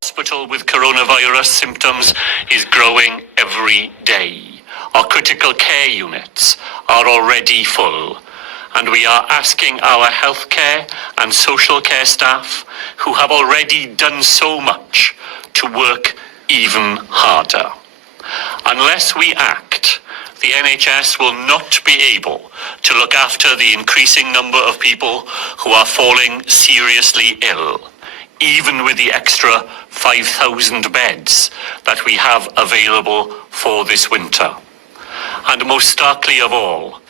Hospital with coronavirus symptoms is growing every day. Our critical care units are already full, and we are asking our healthcare and social care staff, who have already done so much, to work even harder. Unless we act, the NHS will not be able to look after the increasing number of people who are falling seriously ill, even with the extra 5,000 beds that we have available for this winter. And most starkly of all,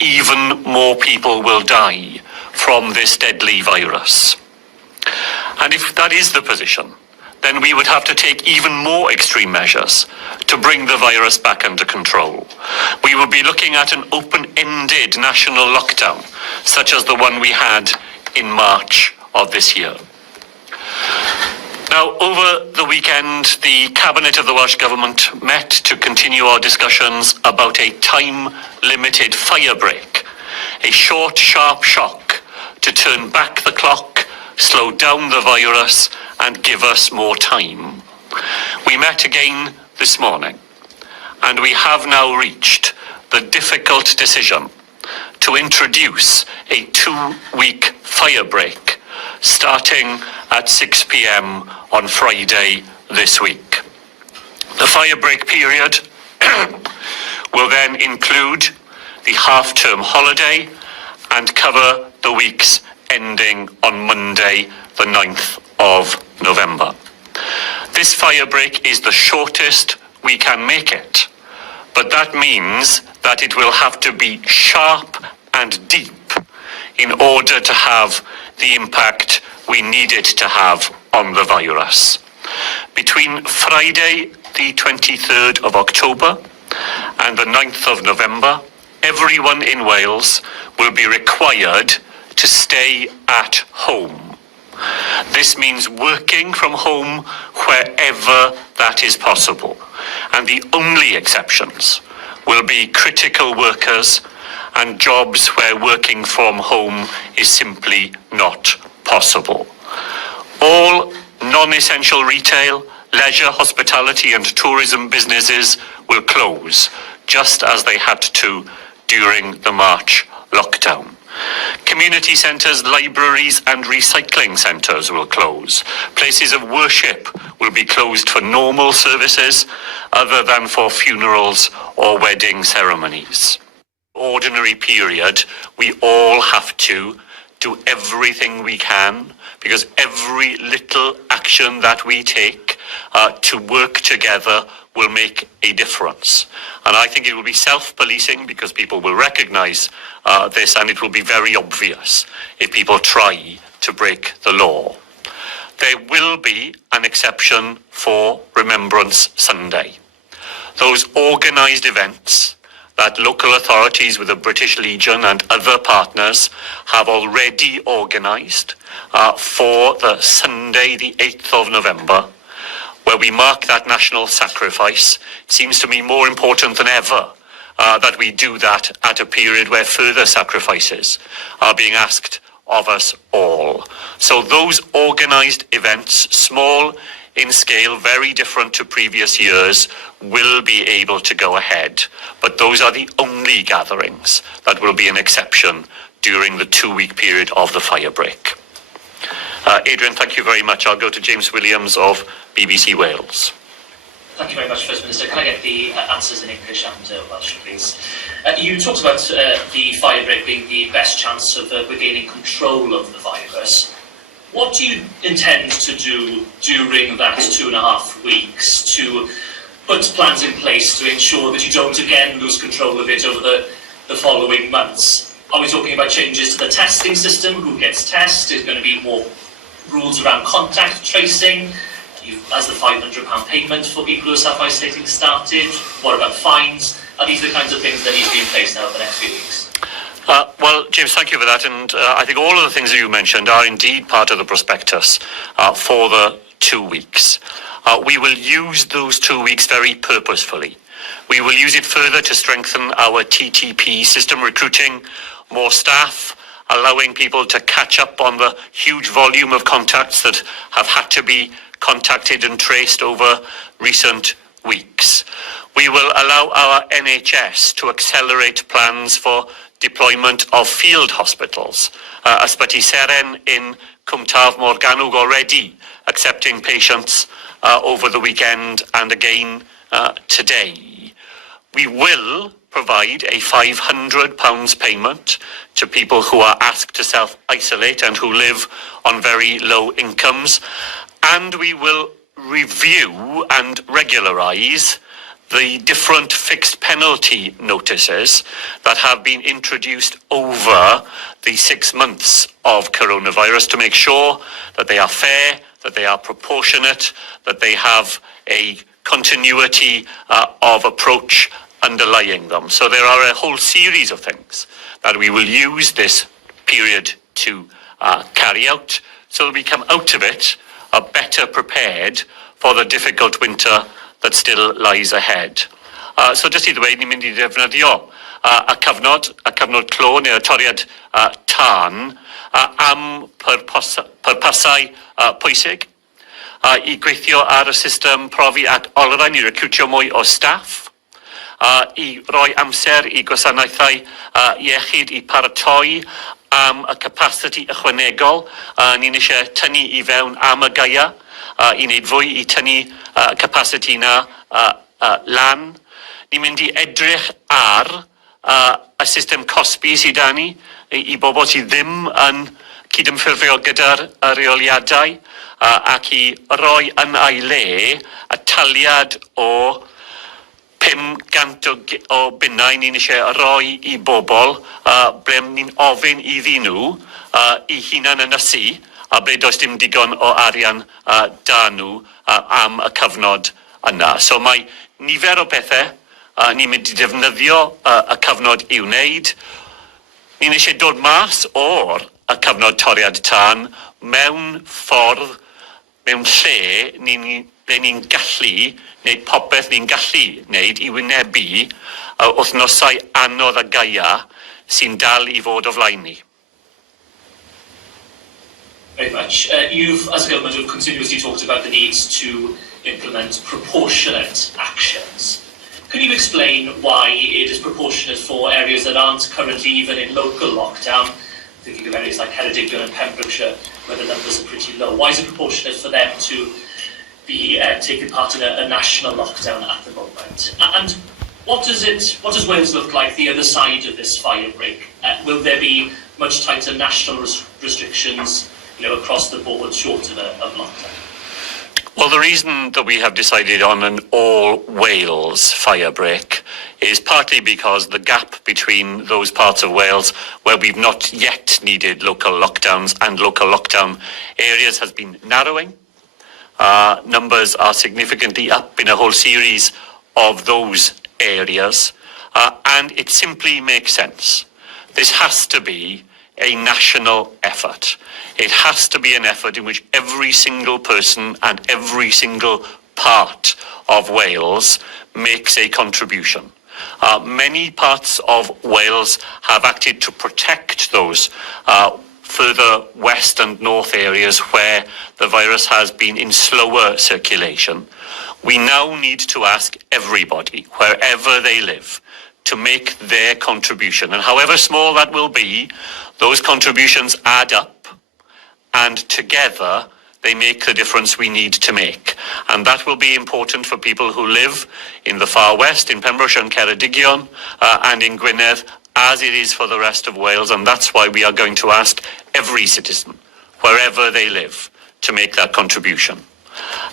even more people will die from this deadly virus. And if that is the position, then we would have to take even more extreme measures to bring the virus back under control. We will be looking at an open-ended national lockdown, such as the one we had in March of this year. Now, over the weekend, the Cabinet of the Welsh Government met to continue our discussions about a time-limited fire break, a short, sharp shock to turn back the clock, slow down the virus, and give us more time. We met again this morning, and we have now reached the difficult decision to introduce a 2-week fire break starting at 6 p.m. on Friday this week. The fire break period will then include the half-term holiday and cover the weeks ending on Monday, the 9th of November. This fire break is the shortest we can make it, but that means that it will have to be sharp and deep in order to have the impact we need it to have on the virus. Between Friday, the 23rd of October, and the 9th of November, everyone in Wales will be required to stay at home. This means working from home wherever that is possible, and the only exceptions will be critical workers and jobs where working from home is simply not possible. All non-essential retail, leisure, hospitality and tourism businesses will close, just as they had to during the March lockdown. Community centres, libraries and recycling centres will close. Places of worship will be closed for normal services other than for funerals or wedding ceremonies. Ordinary period, we all have to do everything we can, because every little action that we take to work together will make a difference. And I think it will be self-policing, because people will recognise this, and it will be very obvious if people try to break the law. There will be an exception for Remembrance Sunday. Those organised events that local authorities with the British Legion and other partners have already organised for the Sunday, the 8th of November, where we mark that national sacrifice. It seems to me more important than ever that we do that at a period where further sacrifices are being asked of us all. So those organised events, small in scale, very different to previous years, will be able to go ahead. But those are the only gatherings that will be an exception during the 2-week period of the fire break. Adrian, thank you very much. I'll go to James Williams of BBC Wales. Thank you very much, First Minister. Can I get the answers in English and Welsh, please? You talked about the fire break being the best chance of regaining control of the virus. What do you intend to do during that 2.5 weeks to put plans in place to ensure that you don't again lose control of it over the following months? Are we talking about changes to the testing system? Who gets tested? Is going to be more rules around contact tracing? Has the £500 payment for people who are self-isolating started? What about fines? Are these the kinds of things that need to be in place now over the next few weeks? Well, James, thank you for that. And I think all of the things that you mentioned are indeed part of the prospectus for the 2 weeks. We will use those 2 weeks very purposefully. We will use it further to strengthen our TTP system, recruiting more staff, allowing people to catch up on the huge volume of contacts that have had to be contacted and traced over recent weeks. We will allow our NHS to accelerate plans for deployment of field hospitals. Ysbyty Seren in Cwm Taf Morgannwg already accepting patients over the weekend and again today. We will provide a £500 payment to people who are asked to self-isolate and who live on very low incomes. And we will review and regularise the different fixed penalty notices that have been introduced over the 6 months of coronavirus to make sure that they are fair, that they are proportionate, that they have a continuity of approach underlying them. So there are a whole series of things that we will use this period to carry out so that we come out of it better prepared for the difficult winter that still lies ahead. So just either way, ni'n mynd i ddefnyddio y cyfnod clo neu y toriad tân am pwrpasau pwysig i gweithio ar y system profi ac olrhain i recrwtio mwy o staff, i roi amser i gwasanaethau iechyd i paratoi am y capacity ychwanegol ni'n eisiau tynnu i fewn am y gaia i wneud fwy i tynnu capacity na lan. Ni'n mynd i edrych ar y system cosbi sydd â ni i bobl sydd ddim yn cydymffurfio gyda'r reoliadau ac i roi yn ei le y taliad o 500 o bunnau ni'n eisiau roi i bobl ble ni'n ofyn iddyn nhw i hunan ynysu a ble does dim digon o arian da nhw am y cyfnod yna. So mae nifer o bethau ni'n mynd i defnyddio y cyfnod i'w wneud. Ni'n eisiau dod mas o'r cyfnod toriad tân mewn ffordd, mewn lle ble ni'n gallu wneud popeth ni'n gallu wneud i wynebu wythnosau anodd a gaia sy'n dal i fod o flaen ni. Very much. You've, as a government, have continuously talked about the need to implement proportionate actions. Can you explain why it is proportionate for areas that aren't currently even in local lockdown, thinking of areas like Ceredigion and Pembrokeshire, where the numbers are pretty low? Why is it proportionate for them to be taking part in a national lockdown at the moment? And what does Wales look like the other side of this fire break? Will there be much tighter national restrictions, across the board, short of lockdown? Well, the reason that we have decided on an all-Wales fire break is partly because the gap between those parts of Wales where we've not yet needed local lockdowns and local lockdown areas has been narrowing. Numbers are significantly up in a whole series of those areas, and it simply makes sense. This has to be a national effort. It has to be an effort in which every single person and every single part of Wales makes a contribution. Many parts of Wales have acted to protect those further west and north areas where the virus has been in slower circulation. We now need to ask everybody, wherever they live, to make their contribution. And however small that will be, those contributions add up, and together they make the difference we need to make. And that will be important for people who live in the far west, in Pembrokeshire and Ceredigion, and in Gwynedd, as it is for the rest of Wales. And that's why we are going to ask every citizen, wherever they live, to make that contribution.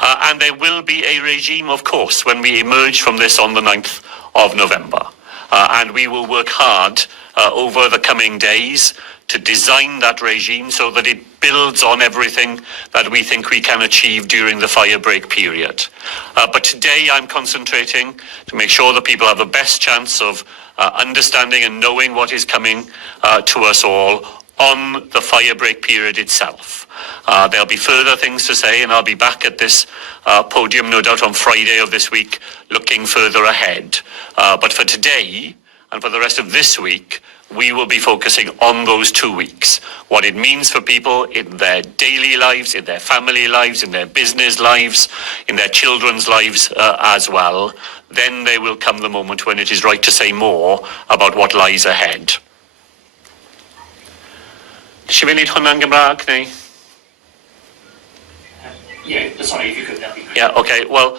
And there will be a regime, of course, when we emerge from this on the 9th of November. And we will work hard over the coming days to design that regime so that it builds on everything that we think we can achieve during the fire break period. But today I'm concentrating to make sure that people have the best chance of understanding and knowing what is coming to us all on the fire break period itself. There'll be further things to say, and I'll be back at this podium no doubt on Friday of this week looking further ahead. But for today and for the rest of this week, we will be focusing on those 2 weeks, what it means for people in their daily lives, in their family lives, in their business lives, in their children's lives as well. Then there will come the moment when it is right to say more about what lies ahead. Nes i fi wneud hwnna'n Gymraeg, neu? Yeah, sorry, if you could, that'd be great. Yeah, okay, well,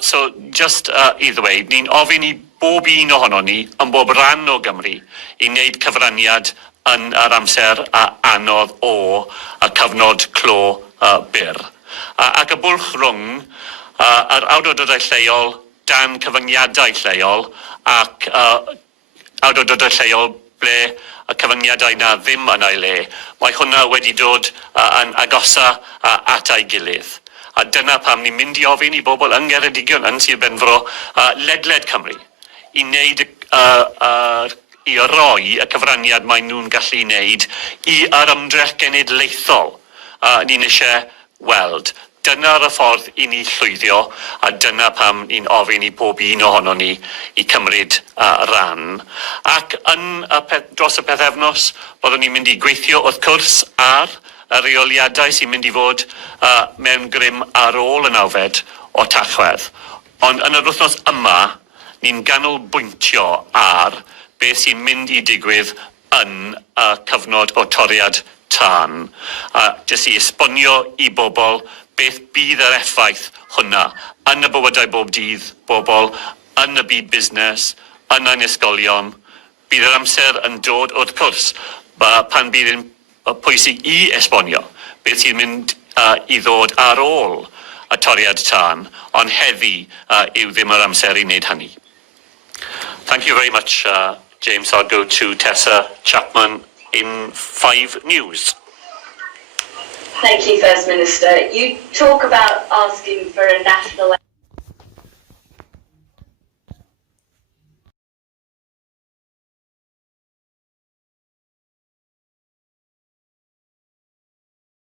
so just either way, ni'n ofyn I bob un ohono ni, yn bob ran o Gymru, I wneud cyfraniad yn yr amser anodd o y cyfnod clo byr. Ac y bwlch rhwng yr awdurdodau lleol dan cyfyngiadau lleol ac awdurdodau lleol ble y cyfyngiadau na ddim yn ei le, mae hwnna wedi dod yn agosa at ei gilydd. A dyna pam ni'n mynd I ofyn I bobl yng Ngheredigion yn Sir Benfro ledled Cymru I wneud I roi y cyfraniad mae nhw'n gallu wneud I yr ymdrech genedlaethol ni'n eisiau weld. Dyna'r ffordd I ni llwyddio a dyna pam ni'n ofyn I bob un ohono ni I cymryd ran. Ac yn dros y pethefnos, byddwn ni'n mynd I gweithio wrth cwrs ar y reoliadau sy'n mynd I fod mewn grym ar ôl y nawfed o Tachwedd. Ond yn yr wythnos yma, ni'n ganolbwyntio ar beth sy'n mynd I digwydd yn y cyfnod o toriad tân. Jyst I esbonio I bobl beth bydd yr effaith hwnna yn y bywydau bob dydd bobl, yn y byd busnes, yn ein ysgolion. Bydd yr amser yn dod wrth cwrs pan bydd yn pwysig I esbonio beth sy'n mynd I ddod ar ôl y toriad tân, ond heddi yw ddim yr amser I wneud hynny. Thank you very much, James. I'll go to Tessa Chapman in 5 News. Thank you, First Minister. You talk about asking for a national